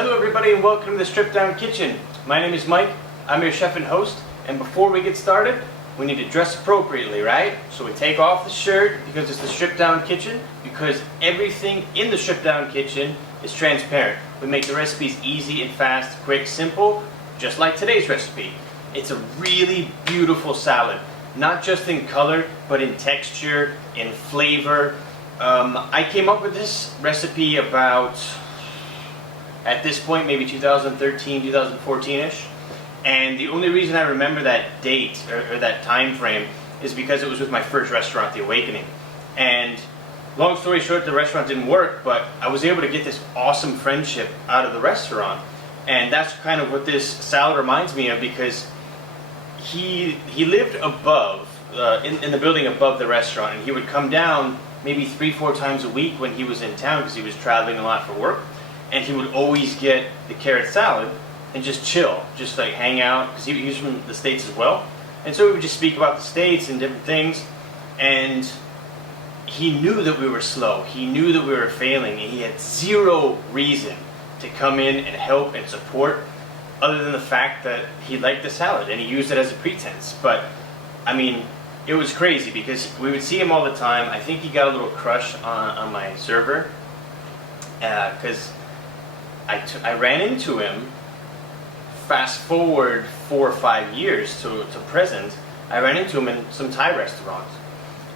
Hello everybody and welcome to the Stripped Down Kitchen. My name is Mike, I'm your chef and host, and before we get started, we need to dress appropriately, right? So we take off the shirt because it's the Stripped Down Kitchen, because everything in the Stripped Down Kitchen is transparent. We make the recipes easy and fast, quick, simple, just like today's recipe. It's a really beautiful salad, not just in color, but in texture, in flavor. I came up with this recipe about, at this point, maybe 2013, 2014-ish. And the only reason I remember that date, or that time frame, is because it was with my first restaurant, The Awakening. And long story short, the restaurant didn't work, but I was able to get this awesome friendship out of the restaurant. And that's kind of what this salad reminds me of, because he lived above, in the building above the restaurant, and he would come down maybe 3-4 times a week when he was in town, because he was traveling a lot for work. And he would always get the carrot salad and just chill, just like hang out, because he was from the States as well. And so we would just speak about the States and different things. And he knew that we were slow. He knew that we were failing. And he had zero reason to come in and help and support, other than the fact that he liked the salad and he used it as a pretense. But, I mean, it was crazy because we would see him all the time. I think he got a little crush on my server, because I ran into him. Fast forward 4 or 5 years to present, I ran into him in some Thai restaurants,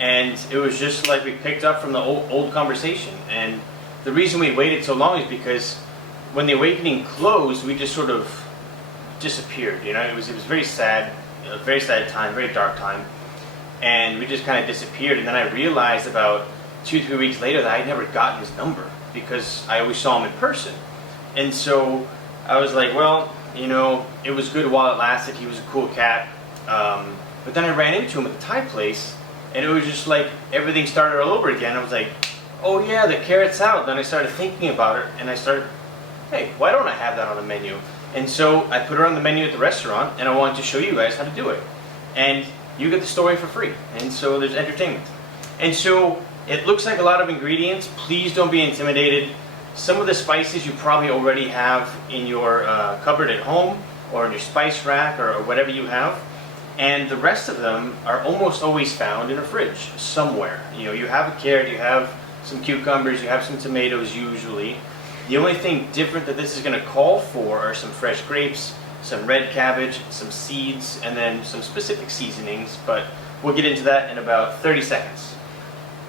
and it was just like we picked up from the old conversation. And the reason we waited so long is because when The Awakening closed, we just sort of disappeared. You know, it was very sad, a very sad time, very dark time, and we just kind of disappeared. And then I realized about 2-3 weeks later that I'd never gotten his number, because I always saw him in person. And so I was like, well, you know, it was good while it lasted. He was a cool cat. But then I ran into him at the Thai place, and it was just like everything started all over again. I was like, oh yeah, the carrot salad. Then I started thinking about it, and I started, hey, why don't I have that on the menu? And so I put it on the menu at the restaurant, and I wanted to show you guys how to do it. And you get the story for free. And so there's entertainment. And so it looks like a lot of ingredients. Please don't be intimidated. Some of the spices you probably already have in your cupboard at home, or in your spice rack, or whatever you have. And the rest of them are almost always found in a fridge somewhere. You know, you have a carrot, you have some cucumbers, you have some tomatoes usually. The only thing different that this is going to call for are some fresh grapes, some red cabbage, some seeds, and then some specific seasonings. But we'll get into that in about 30 seconds.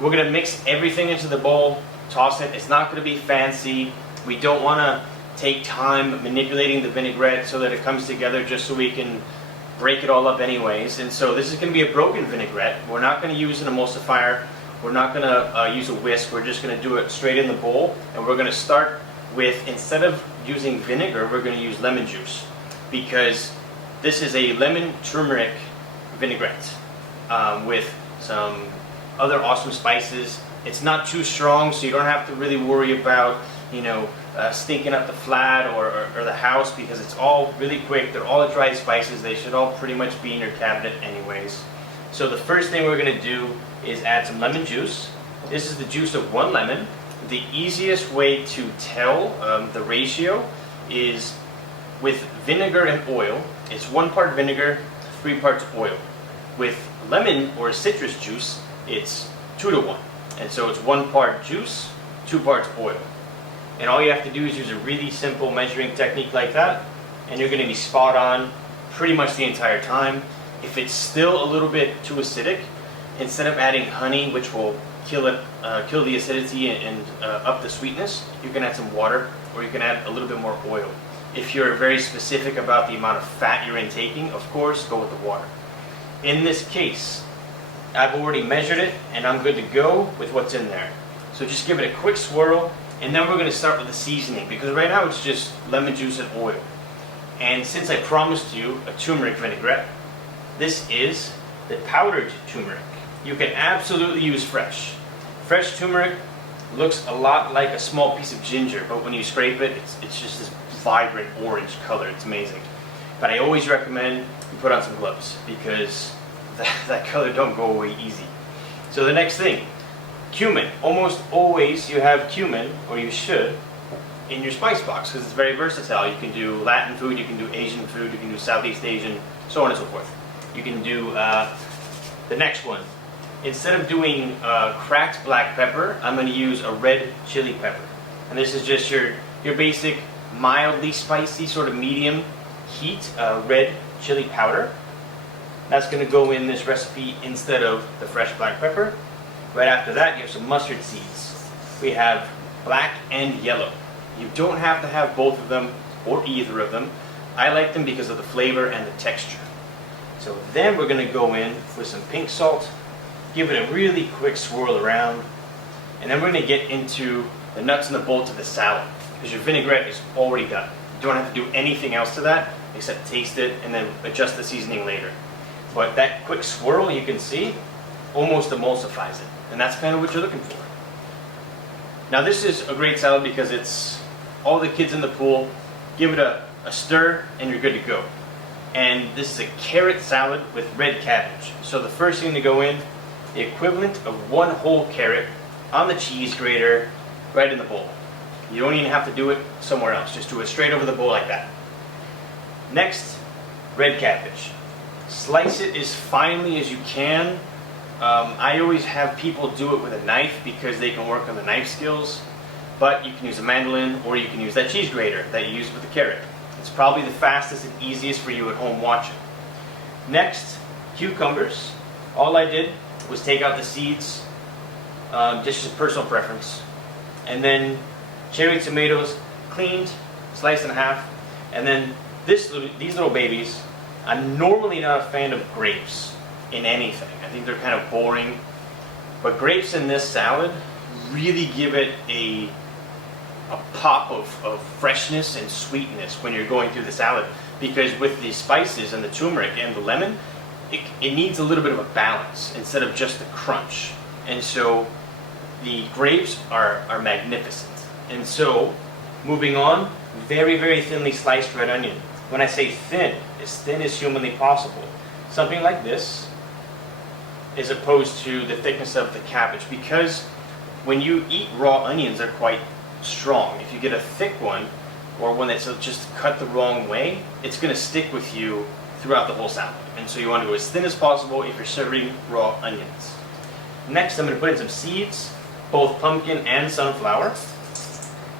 We're going to mix everything into the bowl. Toss it. It's not going to be fancy. We don't want to take time manipulating the vinaigrette so that it comes together just so we can break it all up anyways. And so this is going to be a broken vinaigrette. We're not going to use an emulsifier. We're not going to use a whisk. We're just going to do it straight in the bowl. And we're going to start with, instead of using vinegar, we're going to use lemon juice, because this is a lemon turmeric vinaigrette with some other awesome spices. It's not too strong, so you don't have to really worry about, you know, stinking up the flat or the house, because it's all really quick. They're all dry spices. They should all pretty much be in your cabinet anyways. So the first thing we're going to do is add some lemon juice. This is the juice of 1 lemon. The easiest way to tell the ratio is with vinegar and oil. It's 1 part vinegar, 3 parts oil. With lemon or citrus juice, it's 2 to 1. And so it's 1 part juice, 2 parts oil. And all you have to do is use a really simple measuring technique like that, and you're going to be spot on pretty much the entire time. If it's still a little bit too acidic, instead of adding honey, which will kill the acidity and up the sweetness, you can add some water, or you can add a little bit more oil. If you're very specific about the amount of fat you're intaking, of course, go with the water. In this case, I've already measured it, and I'm good to go with what's in there. So just give it a quick swirl, and then we're going to start with the seasoning, because right now it's just lemon juice and oil. And since I promised you a turmeric vinaigrette, this is the powdered turmeric. You can absolutely use fresh. Fresh turmeric looks a lot like a small piece of ginger, but when you scrape it, it's just this vibrant orange color. It's amazing. But I always recommend you put on some gloves, because that color don't go away easy. So the next thing, cumin. Almost always you have cumin, or you should, in your spice box because it's very versatile. You can do Latin food, you can do Asian food, you can do Southeast Asian, so on and so forth. You can do the next one. Instead of doing cracked black pepper, I'm going to use a red chili pepper. And this is just your basic mildly spicy, sort of medium heat red chili powder. That's going to go in this recipe instead of the fresh black pepper. Right after that, you have some mustard seeds. We have black and yellow. You don't have to have both of them or either of them. I like them because of the flavor and the texture. So then we're going to go in with some pink salt, give it a really quick swirl around, and then we're going to get into the nuts and the bolts of the salad because your vinaigrette is already done. You don't have to do anything else to that except taste it and then adjust the seasoning later. But that quick swirl, you can see, almost emulsifies it, and that's kind of what you're looking for. Now this is a great salad because it's all the kids in the pool. Give it a stir and you're good to go. And this is a carrot salad with red cabbage. So the first thing to go in, the equivalent of one whole carrot on the cheese grater right in the bowl. You don't even have to do it somewhere else. Just do it straight over the bowl like that. Next, red cabbage. Slice it as finely as you can. I always have people do it with a knife because they can work on the knife skills. But you can use a mandolin or you can use that cheese grater that you used with the carrot. It's probably the fastest and easiest for you at home watching. Next, cucumbers. All I did was take out the seeds, just as personal preference. And then cherry tomatoes, cleaned, sliced in half. And then these little babies, I'm normally not a fan of grapes in anything. I think they're kind of boring. But grapes in this salad really give it a pop of freshness and sweetness when you're going through the salad, because with the spices and the turmeric and the lemon, it needs a little bit of a balance instead of just the crunch. And so the grapes are magnificent. And so moving on, very, very thinly sliced red onion. When I say thin as humanly possible. Something like this, as opposed to the thickness of the cabbage, because when you eat raw onions, they're quite strong. If you get a thick one or one that's just cut the wrong way, it's going to stick with you throughout the whole salad. And so you want to go as thin as possible if you're serving raw onions. Next, I'm going to put in some seeds, both pumpkin and sunflower,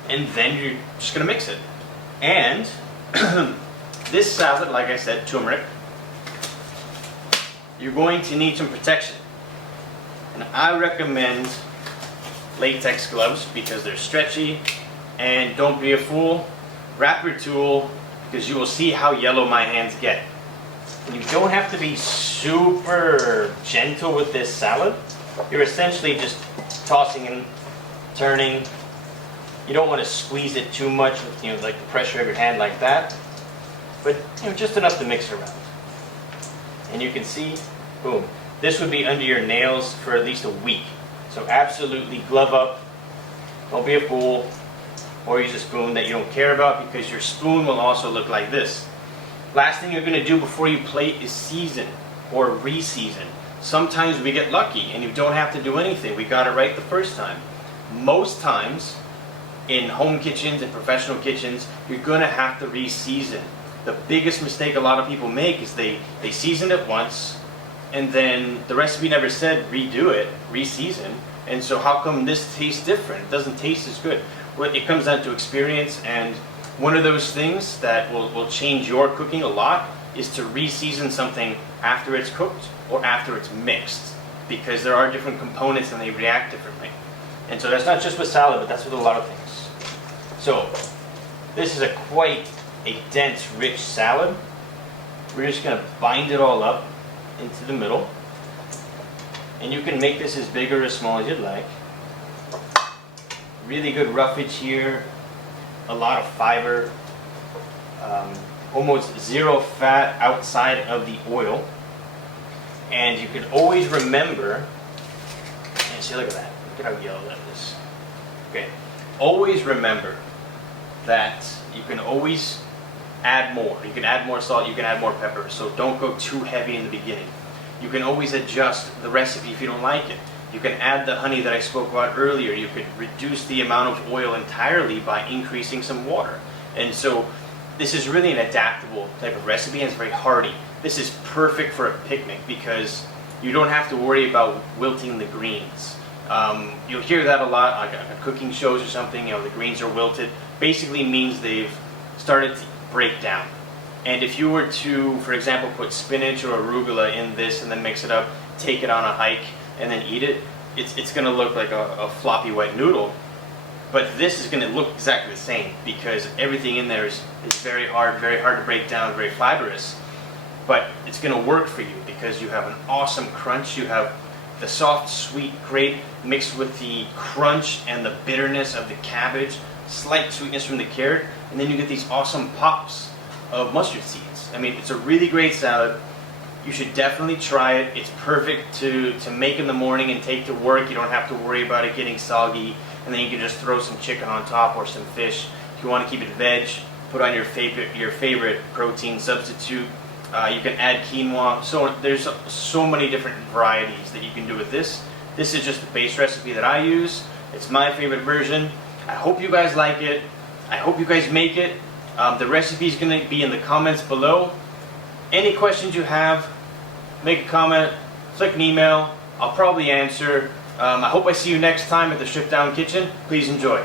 and then you're just going to mix it. And this salad, like I said, turmeric, you're going to need some protection. And I recommend latex gloves because they're stretchy, and don't be a fool, wrap your tool because you will see how yellow my hands get. And you don't have to be super gentle with this salad. You're essentially just tossing and turning. You don't want to squeeze it too much with like the pressure of your hand like that, but just enough to mix around. And you can see, boom, this would be under your nails for at least a week. So absolutely glove up, don't be a fool, or use a spoon that you don't care about because your spoon will also look like this. Last thing you're going to do before you plate is season or re-season. Sometimes we get lucky and you don't have to do anything. We got it right the first time. Most times in home kitchens and professional kitchens, you're going to have to re-season. The biggest mistake a lot of people make is they season it once, and then the recipe never said redo it, re-season, and so how come this tastes different? It doesn't taste as good. Well, it comes down to experience, and one of those things that will change your cooking a lot is to re-season something after it's cooked or after it's mixed, because there are different components and they react differently. And so that's not just with salad, but that's with a lot of things. So this is quite a dense, rich salad. We're just going to bind it all up into the middle, and you can make this as big or as small as you'd like. Really good roughage here, a lot of fiber, almost zero fat outside of the oil. And you can always remember, and see, look at that, look at how yellow that is. Okay, always remember that you can always add more. You can add more salt, you can add more pepper, so don't go too heavy in the beginning. You can always adjust the recipe if you don't like it. You can add the honey that I spoke about earlier. You could reduce the amount of oil entirely by increasing some water. And so this is really an adaptable type of recipe, and it's very hearty. This is perfect for a picnic because you don't have to worry about wilting the greens. You'll hear that a lot on cooking shows or something. You know, the greens are wilted. Basically means they've started to break down. And if you were to, for example, put spinach or arugula in this and then mix it up, take it on a hike, and then eat it, it's going to look like a floppy wet noodle. But this is going to look exactly the same because everything in there is very hard to break down, very fibrous. But it's going to work for you because you have an awesome crunch. You have the soft, sweet grape mixed with the crunch and the bitterness of the cabbage, slight sweetness from the carrot, and then you get these awesome pops of mustard seeds. I mean, it's a really great salad. You should definitely try it. It's perfect to make in the morning and take to work. You don't have to worry about it getting soggy, and then you can just throw some chicken on top or some fish. If you want to keep it veg, put on your favorite protein substitute. You can add quinoa. So there's so many different varieties that you can do with this. This is just the base recipe that I use. It's my favorite version. I hope you guys like it. I hope you guys make it. The recipe is going to be in the comments below. Any questions you have, make a comment, click an email. I'll probably answer. I hope I see you next time at the Stripped Down Kitchen. Please enjoy.